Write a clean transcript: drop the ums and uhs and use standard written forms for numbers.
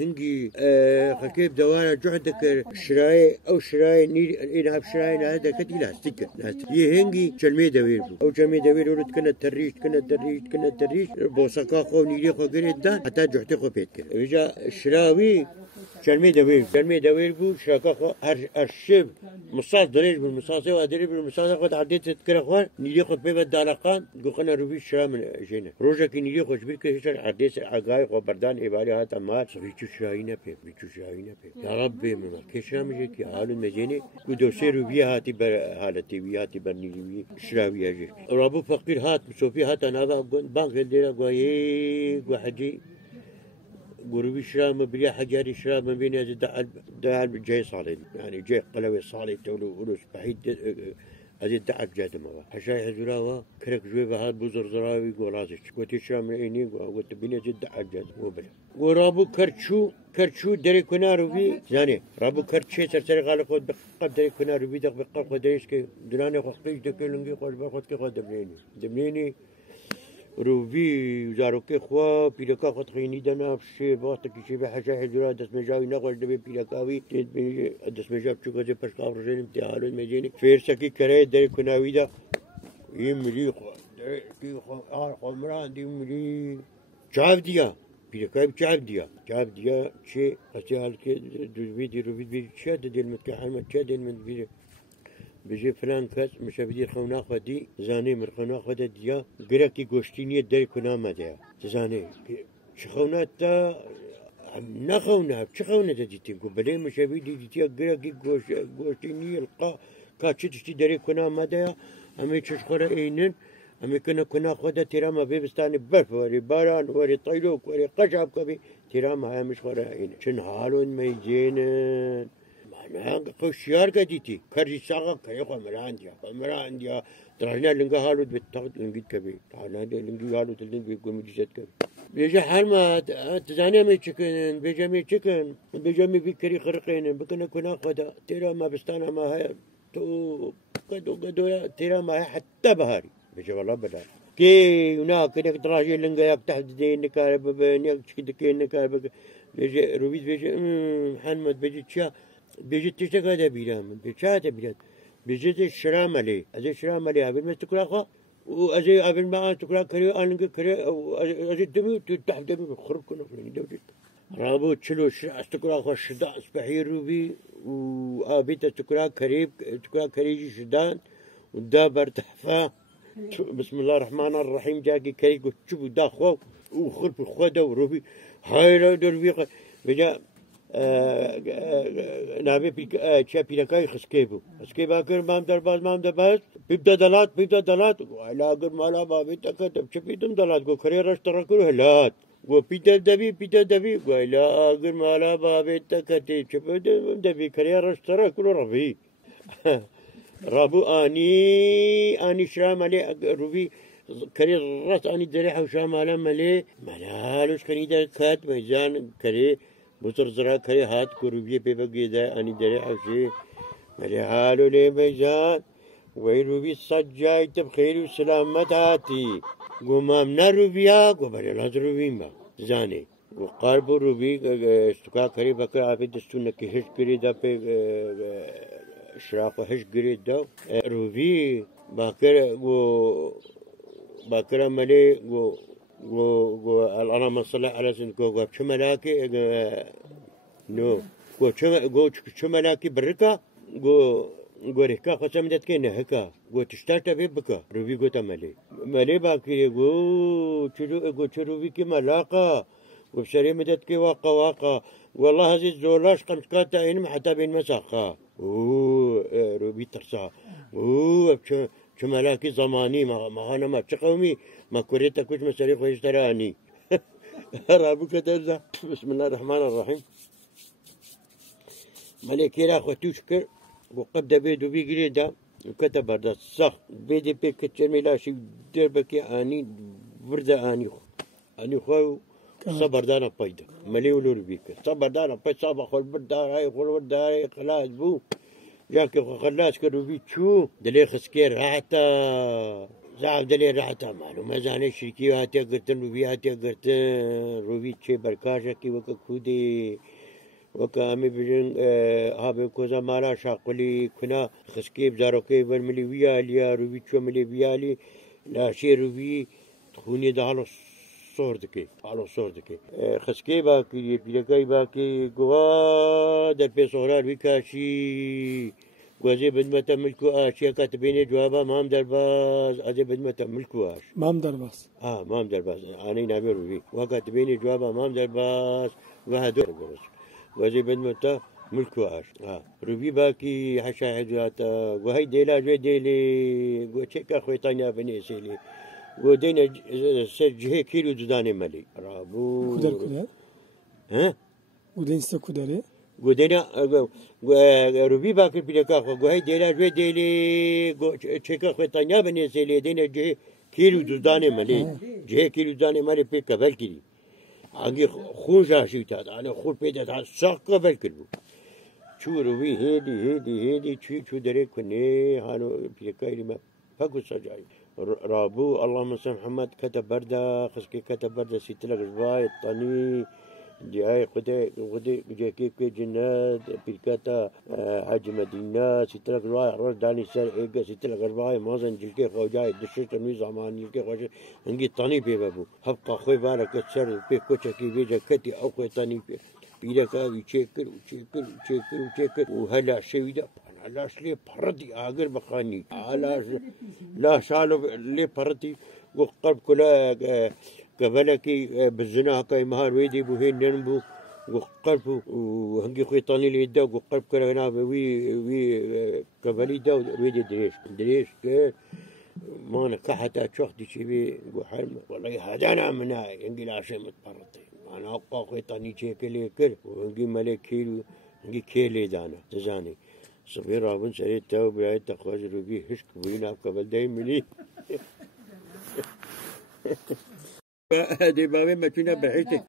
هنجي خكيب دوانا جهدك شراي او شراي نير إنها بشراي هذا كتي لاستيك هنجي جلمي دوير او جلمي دوير ورد كنا تريش كنا تريش بوسكا خو نيري خو قريد حتى جهتي خو بيتك رجع شراوي جلمي دوير بو شراكا خو ارشيب مصاص دريج بالمصاص وادري بالمصاص قد عديت تذكر اخوان نيري خو بيبد دالقان قلنا روبي شرا من جينا روجا كي نيري خو شبير كيشر عديت عقاي خو بردان ابالي هات امار بيجو شراينا بي يا ربي من كيشرا مجي كي حال المجيني ودوسي روبي هاتي بر حالتي وي هاتي برنيجي شراوي اجي رابو فقير هات صوفي هات انا بانك ديرا قوي وحجي قربي شرام بلي حجاري شرام بين دعال جاي صالين يعني جاي قلوي صالي تولو ولوس بعيد هذه دعك جاد ما حشاي حزراوا كرك جوي بهاد بوزر زراوي قولازش قلت شرام عيني قلت بين دعك جاد مو بلا ورابو كرتشو دري كنارو بي يعني رابو كرتشي سرسري غالق قد بقب دري كنارو بي دق بقب قدريش كي دلاني خقيش دكلنجي قد باخد كي قد دمليني روبي وزاروكي خوا بيلكا خطخيني دنا بشي بوقت كيشي بحاجة حجرا دس مجاوي نقول دبي بيلكاوي دس مجاب شو كذا بس قابر رجال امتحان مجيني فيرسكي كره دري كناوي دا يمري خوا كي خوا خمران دي يمري شاف ديا بيلكاوي شاف ديا شيء أشياء كي روبي بي شاد دي المتكحل ما شاد المتبي بيجي فلان كاس مش بدي خونا خدي زاني من خونا خدي ديا غيركي غوشتيني دري كنا ما ديا زاني شخونا تا نخونا شخونا ديتي قبلي مش بدي ديتي غيركي غوشتيني القا كاتشتي دري كنا ما ديا امي تشخره اينن امي كنا خدا ترى ما بيبستاني برف وري باران وري طيلوك وري قشاب كبي ترى ما مش خره اين شن حالون ما يجينن أنا خشيار قديتي كرجي ساقة كي خمران ديا ترى لنجا هالو بتاخد لنجي كبي تعالى لنجي هالو تلين بيقول مجلس كبي بيجي حال ما تزاني مي تشكن بيجي مي بيكري خرقين كنا خدا ترى ما بستانا ما هي تو قدو ترى ما هي حتى بهاري بيجي والله بدار كي هناك كده تراجع لنجا يك تحت دين كارب بينك كده كين كارب بيجي روبيت بيجي محمد بيجي تشا بيجي تشتكى هذا بيرام بيشات بيرام بيجي الشرام عليه هذا الشرام عليه قبل ما تقرأ خا وأزي قبل ما تقرأ كريه أنا كريه أزي دمي تحت دمي بخرب كنا فلان دوجت رابو تشلو تقرأ خا شدان سبحير روبي وأبي تقرأ كريب تقرأ كريجي شدان ودا برتحفا بسم الله الرحمن الرحيم جاكي كريج وتشوف دا خو وخرب خدا وروبي هاي لا دربي بجا نابي شابي لكاي خسكيبو أكر مام درباز بيبدأ دلات وعلى أكر مالا بابي تكتب شبيتم دلات قو كرير اشتراكو هلات وبيتا دبي وعلى أكر مالا بابي تكتب شبيتم دبي كرير اشتراكو ربي رابو أني شرام علي روبي كرير رأس أني دريحة وشرام على ملي ملالوش كنيدا كات ميزان كري بصر زرا كري هات كروبيه بيبقى ده أني دري حوشي ملي حالو لي ميزان ويروبي صجاي تبخير وسلامت هاتي قمامنا روبيا قبل الهز روبيما زاني وقاربو روبي استقا كري بكر عبد السنة كي هش كري دا بي شراق هش كري دا روبي باكر ملي اللهم صل على سيدنا شو ملاكي نو شو ملاكي بركة ركا خصم دت كين هكا تشتات بيبكا روبي مالي باكي شو بيكي ملاقة وبشري مدت كي واقع والله هذه الزولاش قمت كاتا إنم حتى بين مساقة روبي ترسا شو ملاكي زماني ما أنا ما تقومي ما كريتا كوش مساري خويش تراني رابو كترزا بسم الله الرحمن الرحيم ملكي را خوتو شكر وقبدا بيدو بيقريدا وكتب بردا صح بيدي بي كتشر ملاشي دير بكي اني بردا اني خو صبر دانا بايدا ملي ولور بيك صبر دانا باي صبر خل بردا هاي خل بردا هاي خلاص بو جاك خلاص كدو بيتشو دلي خسكير حتى زعف دلي راحتها مالو ما زاني شركي هاتي قرتن روبي هاتي قرتن روبي تشي بركاشا كي وكا كودي وكا امي بجن هابي كوزا مالا شاقولي كنا خسكيب زاروكي برملي وياليا روبي تشو ملي ويالي لا شي روبي تخوني دهالو صوردكي على صوردكي خسكي باكي بيلكاي باكي قوا در بي صغرار بكاشي وزي بدمة ملكو آش يا كاتبيني جوابا مام درباز أزي بدمة ملكو آش مام درباز مام درباز أنا نابيرو بي وكاتبيني جوابا مام درباز وهدو وزي بدمة ملكو آش روبي باكي حشا حجاتا وهي ديلا جوي ديلي وشيكا خويطانيا بنيسيلي ودينا سجه كيلو دداني مالي رابو كودر كودر ها ودين ستا كودري ودينا روبي باكر بيلكا خو هي ديلا جوي ديلي تشيكا خويطانيا بنيسيلي دينا جه كيلو دداني مالي جه كيلو دداني مالي بي كفل كيلي اگي خوجا شيتا انا خول بيدا ساق كفل كيلو شو روبي هيدي شو دري كني هانو بيلكا ما فكو سجاي رابو اللهم صل محمد كتب برده خسكي كتب برده سيتلك جباي الطني دي قدي جاكي كي جناد بيركاتا حاج مدينة سيتلك جباي رد داني سر ايجا سيتلك جباي مازن جلكي خوجاي دشت نوي زمان جلكي خوج هنجي طني بيبابو هبقى خوي بارك تسر بي كوتشكي بيجا كتي او خوي طني بيركا ويشكر وهلا شويدا علاش لي بردي اقر بخاني علاش لا شالو لي بردي وقرب كلا قبلكي بالزنا كاي مهار ويدي بوهين ننبو وقرب وهنجي خيطاني لي دا وقرب كلا هنا وي قبلي دا ويدي دريش ما نكحت شوختي شبي وحلم والله هذا انا منا ينجي عشان متبرطي انا ابقى خيطاني شيكلي كل وهنجي ملك كيلو هنجي كيلي دانا تزاني صغير رابن سريت تاو بلاي تخرج روبي هشك بوينا قبل دايم مني هذه بابي ما كنا بحيتك